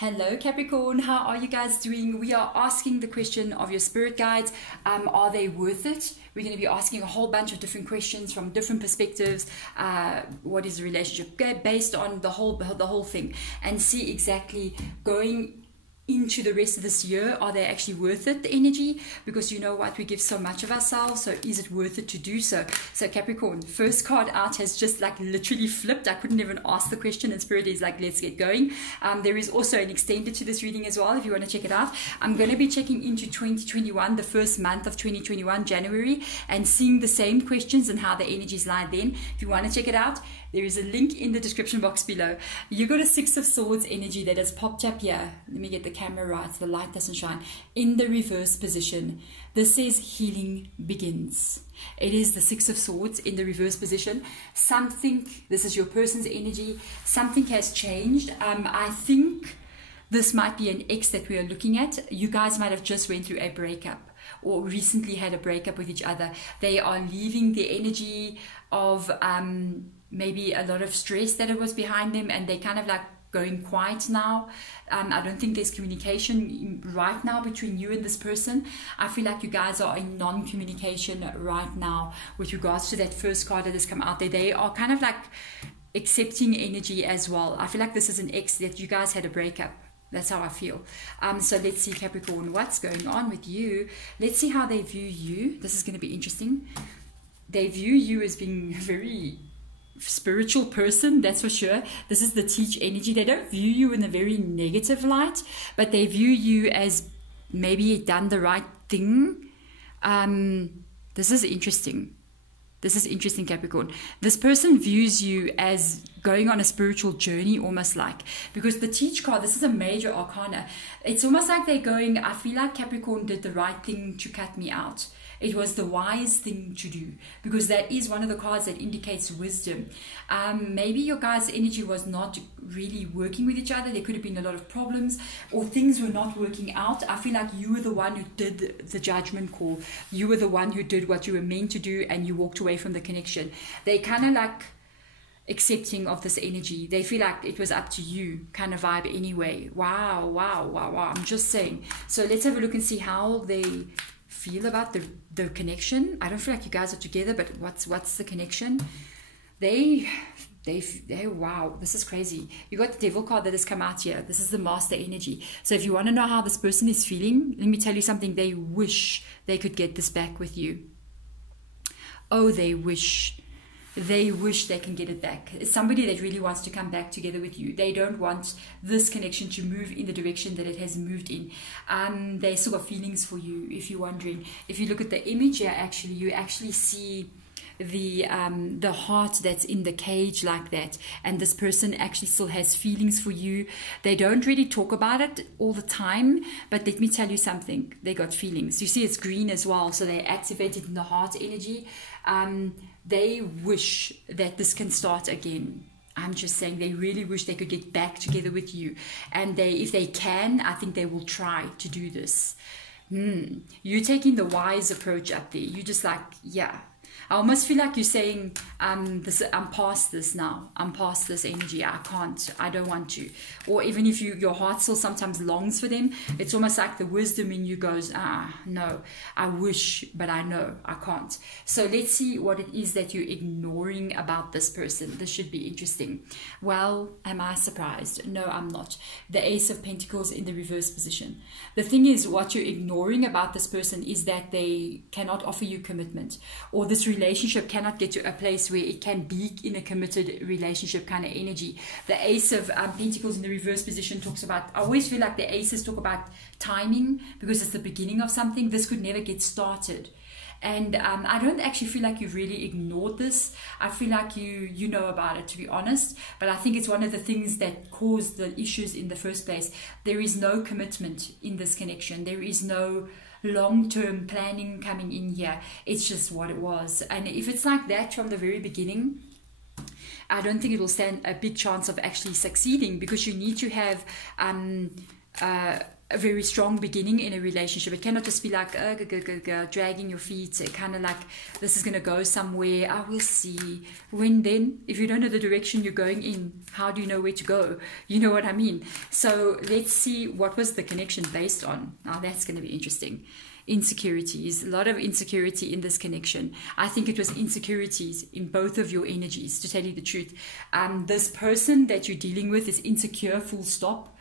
Hello Capricorn, how are you guys doing? We are asking the question of your spirit guides, are they worth it? We're going to be asking a whole bunch of different questions from different perspectives. What is the relationship based on the whole thing, and see exactly going into the rest of this year, are they actually worth it, the energy? Because you know what, we give so much of ourselves, so is it worth it to do so? So Capricorn, first card out has just like literally flipped. I couldn't even ask the question and spirit is like, let's get going. There is also an extended to this reading as well if you want to check it out. I'm going to be checking into 2021, the first month of 2021, January, and seeing the same questions and how the energies lie then. If you want to check it out, there is a link in the description box below. You got a Six of Swords energy that has popped up here. Let me get the camera right so the light doesn't shine. In the reverse position. This says healing begins. It is the Six of Swords in the reverse position. Something, this is your person's energy, something has changed. I think this might be an ex that we are looking at. You guys might have just went through a breakup or recently had a breakup with each other. They are leaving the energy of maybe a lot of stress that it was behind them, and they kind of like going quiet now. I don't think there's communication right now between you and this person. I feel like you guys are in non-communication right now with regards to that first card that has come out there. They are kind of like accepting energy as well. I feel like this is an ex that you guys had a breakup. That's how I feel. So let's see, Capricorn, what's going on with you? Let's see how they view you. This is going to be interesting. They view you as being very spiritual person, that's for sure. This is the teach energy. They don't view you in a very negative light, but they view you as maybe done the right thing. This is interesting. This is interesting, Capricorn. This person views you as going on a spiritual journey, almost like, because the teach card, this is a major arcana. It's almost like they're going, I feel like Capricorn did the right thing to cut me out. It was the wise thing to do, because that is one of the cards that indicates wisdom. Maybe your guys' energy was not really working with each other. There could have been a lot of problems, or things were not working out. I feel like you were the one who did the judgment call. You were the one who did what you were meant to do, and you walked away from the connection. They kind of like accepting of this energy. They feel like it was up to you kind of vibe anyway. Wow, wow, wow, wow. I'm just saying. So let's have a look and see how they feel about the connection. I don't feel like you guys are together, but what's the connection? They wow, this is crazy. You got the Devil card that has come out here. This is the Master energy. So if you want to know how this person is feeling, let me tell you something. They wish they could get this back with you. Oh, they wish they can get it back. It's somebody that really wants to come back together with you. They don't want this connection to move in the direction that it has moved in. They still got feelings for you, if you're wondering. If you look at the image here, actually, you actually see the heart that's in the cage like that, and this person actually still has feelings for you. They don't really talk about it all the time, but let me tell you something, they got feelings. You see it's green as well, so they activated in the heart energy. They wish that this can start again. I'm just saying they really wish they could get back together with you, and if they can, I think they will try to do this. You're taking the wise approach up there. You just like, yeah, I almost feel like you're saying, I'm past this now. I'm past this energy. I can't. I don't want to. Or even if your heart still sometimes longs for them, it's almost like the wisdom in you goes, no, I wish, but I know I can't. So let's see what it is that you're ignoring about this person. This should be interesting. Well, am I surprised? No, I'm not. The Ace of Pentacles in the reverse position. The thing is, what you're ignoring about this person is that they cannot offer you commitment, or this relationship cannot get to a place where it can be in a committed relationship kind of energy. The Ace of Pentacles in the reverse position talks about, I always feel like the aces talk about timing, because it's the beginning of something. This could never get started. And I don't actually feel like you've really ignored this. I feel like you know about it, to be honest. But I think it's one of the things that caused the issues in the first place. There is no commitment in this connection. There is no long-term planning coming in here. It's just what it was. And if it's like that from the very beginning, I don't think it will stand a big chance of actually succeeding, because you need to have a very strong beginning in a relationship. It cannot just be like dragging your feet, kind of like this is going to go somewhere. I will see. When then, if you don't know the direction you're going in, how do you know where to go? You know what I mean? So let's see, what was the connection based on? Now that's going to be interesting. Insecurities, a lot of insecurity in this connection. I think it was insecurities in both of your energies, to tell you the truth. This person that you're dealing with is insecure, full stop.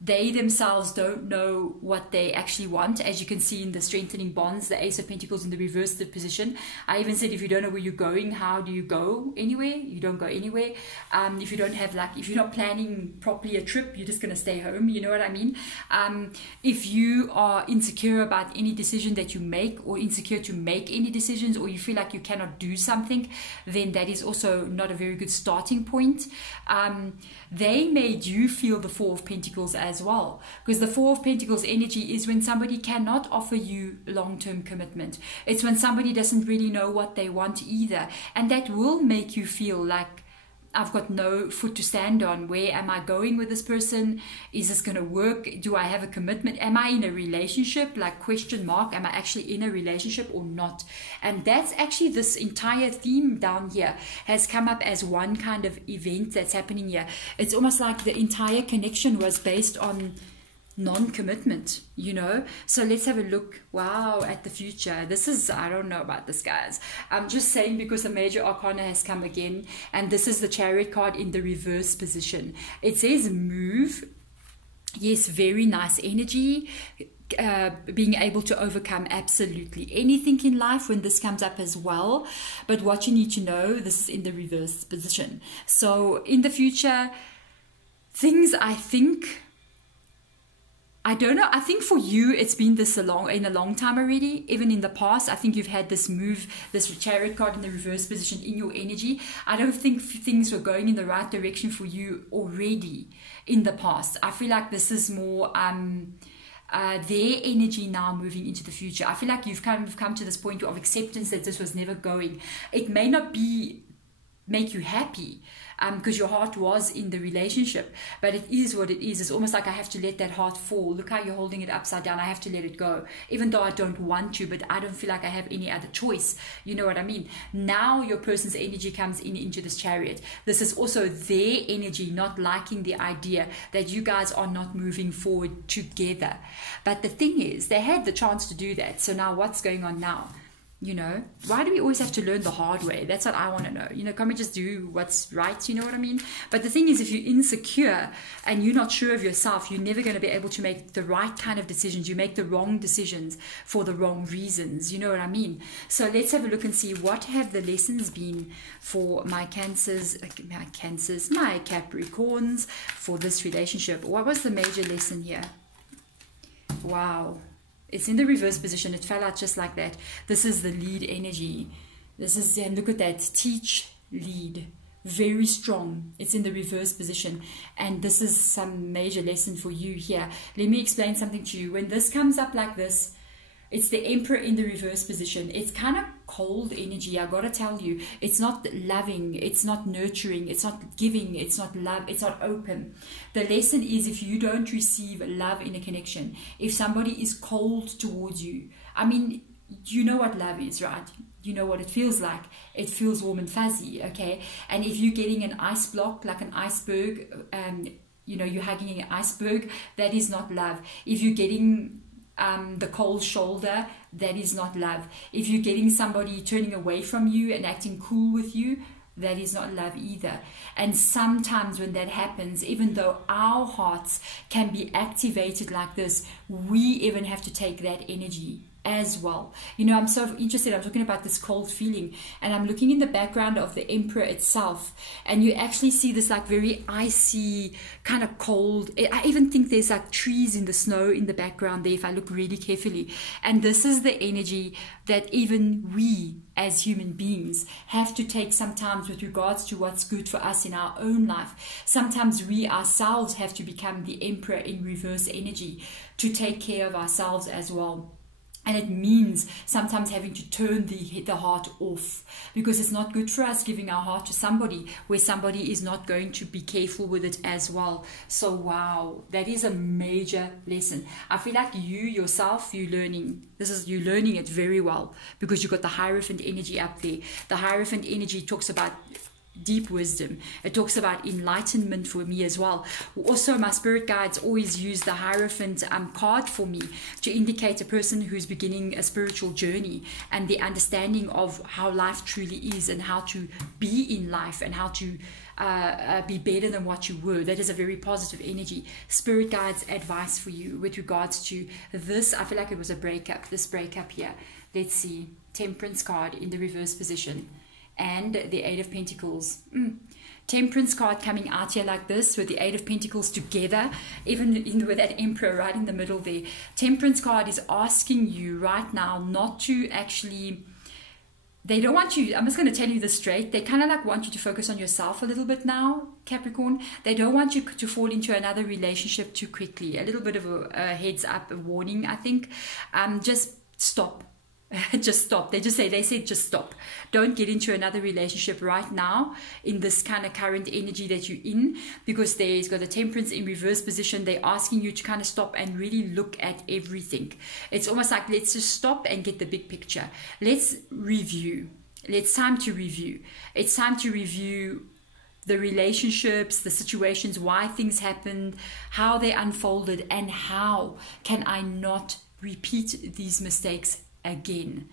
They themselves don't know what they actually want, as you can see in the strengthening bonds, the Ace of Pentacles in the reversed position. I even said, if you don't know where you're going, how do you go anywhere? You don't go anywhere. If you don't have, like, if you're not planning properly a trip, you're just going to stay home. You know what I mean? If you are insecure about any decision that you make, or insecure to make any decisions, or you feel like you cannot do something, then that is also not a very good starting point. They made you feel the Four of Pentacles as well, because the Four of Pentacles energy is when somebody cannot offer you long-term commitment. It's when somebody doesn't really know what they want either, and that will make you feel like, I've got no foot to stand on. Where am I going with this person? Is this going to work? Do I have a commitment? Am I in a relationship? Like, question mark. Am I actually in a relationship or not? And that's actually, this entire theme down here has come up as one kind of event that's happening here. It's almost like the entire connection was based on non-commitment, you know. So let's have a look, wow, at the future. This is, I don't know about this, guys. I'm just saying because the major arcana has come again, and this is the Chariot card in the reverse position. It says move. Yes, very nice energy. Being able to overcome absolutely anything in life when this comes up as well. But what you need to know, this is in the reverse position. So in the future, things, I think, I don't know. I think for you, it's been this in a long time already. Even in the past, I think you've had this move, this Chariot card in the reverse position in your energy. I don't think things were going in the right direction for you already in the past. I feel like this is more their energy now moving into the future. I feel like you've kind of come to this point of acceptance that this was never going. It may not make you happy, because your heart was in the relationship, but it is what it is. It's almost like I have to let that heart fall. Look how you're holding it upside down. I have to let it go, even though I don't want to, but I don't feel like I have any other choice. You know what I mean? Now your person's energy comes into this Chariot. This is also their energy not liking the idea that you guys are not moving forward together. But the thing is, they had the chance to do that. So now what's going on now? You know, why do we always have to learn the hard way? That's what I want to know. You know, can't we just do what's right? You know what I mean? But the thing is, if you're insecure and you're not sure of yourself, you're never going to be able to make the right kind of decisions. You make the wrong decisions for the wrong reasons. You know what I mean? So let's have a look and see, what have the lessons been for my Capricorns, for this relationship. What was the major lesson here? Wow. It's in the reverse position. It fell out just like that. This is the lead energy. This is, and look at that, teach, lead, very strong. It's in the reverse position, and this is some major lesson for you here. Let me explain something to you. When this comes up like this, it's the Emperor in the reverse position. It's kind of cold energy, I gotta tell you. It's not loving, it's not nurturing, it's not giving, it's not love, it's not open. The lesson is, if you don't receive love in a connection, if somebody is cold towards you, I mean, you know what love is, right? You know what it feels like. It feels warm and fuzzy, okay? And if you're getting an ice block, like an iceberg, you know, you're hugging an iceberg, that is not love. If you're getting the cold shoulder, that is not love. If you're getting somebody turning away from you and acting cool with you, that is not love either. And sometimes when that happens, even though our hearts can be activated like this, we even have to take that energy as well. You know, I'm so interested. I'm talking about this cold feeling, and I'm looking in the background of the Emperor itself, and you actually see this like very icy kind of cold. I even think there's like trees in the snow in the background there if I look really carefully. And this is the energy that even we as human beings have to take sometimes with regards to what's good for us in our own life. Sometimes we ourselves have to become the Emperor in reverse energy to take care of ourselves as well. And it means sometimes having to turn the heart off, because it's not good for us giving our heart to somebody where somebody is not going to be careful with it as well. So wow, that is a major lesson. I feel like you yourself, you're learning it very well, because you've got the Hierophant energy up there. The Hierophant energy talks about deep wisdom. It talks about enlightenment for me as well. Also, my spirit guides always use the Hierophant card for me to indicate a person who's beginning a spiritual journey, and the understanding of how life truly is, and how to be in life, and how to be better than what you were. That is a very positive energy. Spirit guides advice for you with regards to this. I feel like it was a breakup, this breakup here. Let's see. Temperance card in the reverse position, and the Eight of Pentacles. Temperance card coming out here like this with the Eight of Pentacles together, even with that Emperor right in the middle there. Temperance card is asking you right now not to actually, they don't want you, I'm just going to tell you this straight, they kind of like want you to focus on yourself a little bit now, Capricorn. They don't want you to fall into another relationship too quickly. A little bit of a heads up, a warning, I think. Just stop. Just stop. They said just stop. Don't get into another relationship right now in this kind of current energy that you're in, because there's got a Temperance in reverse position. They're asking you to kind of stop and really look at everything. It's almost like, let's just stop and get the big picture. Let's review. It's time to review. It's time to review the relationships, the situations, why things happened, how they unfolded, and how can I not repeat these mistakes again.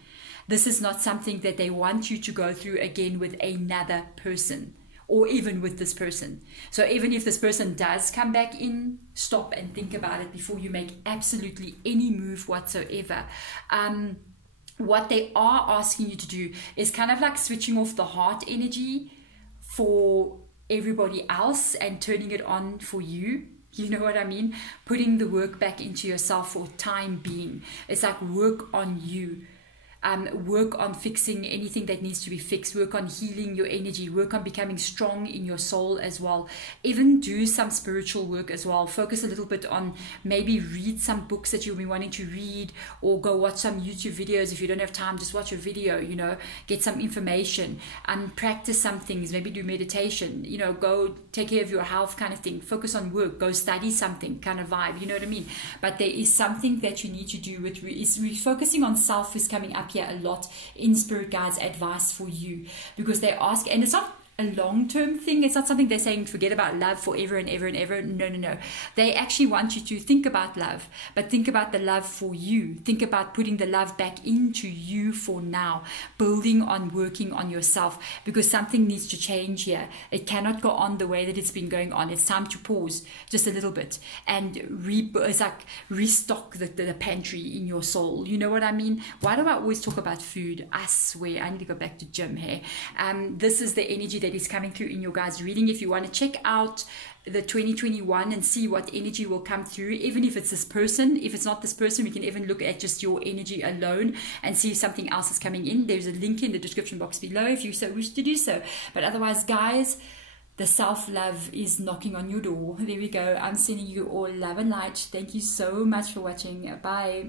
This is not something that they want you to go through again with another person, or even with this person. So even if this person does come back in, stop and think about it before you make absolutely any move whatsoever. What they are asking you to do is kind of like switching off the heart energy for everybody else and turning it on for you. You know what I mean? Putting the work back into yourself for time being. It's like work on you. Work on fixing anything that needs to be fixed. Work on healing your energy. Work on becoming strong in your soul as well. Even do some spiritual work as well. Focus a little bit on, maybe read some books that you'll be wanting to read, or go watch some YouTube videos. If you don't have time, just watch a video, you know, get some information, practice some things, maybe do meditation, you know, go take care of your health kind of thing. Focus on work, go study something kind of vibe, you know what I mean? But there is something that you need to do with refocusing on self is coming up here a lot in Spirit Guides advice for you, because they ask, and it's not a long-term thing. It's not something they're saying forget about love forever and ever and ever. No. They actually want you to think about love, but think about the love for you. Think about putting the love back into you for now, building on working on yourself, because something needs to change here. It cannot go on the way that it's been going on. It's time to pause just a little bit and restock the pantry in your soul. You know what I mean? Why do I always talk about food? I swear I need to go back to gym here. This is the energy that is coming through in your guys' reading. If you want to check out the 2021 and see what energy will come through, even if it's this person, if it's not this person, we can even look at just your energy alone and see if something else is coming in. There's a link in the description box below if you so wish to do so. But otherwise, guys, the self-love is knocking on your door. There we go. I'm sending you all love and light. Thank you so much for watching. Bye.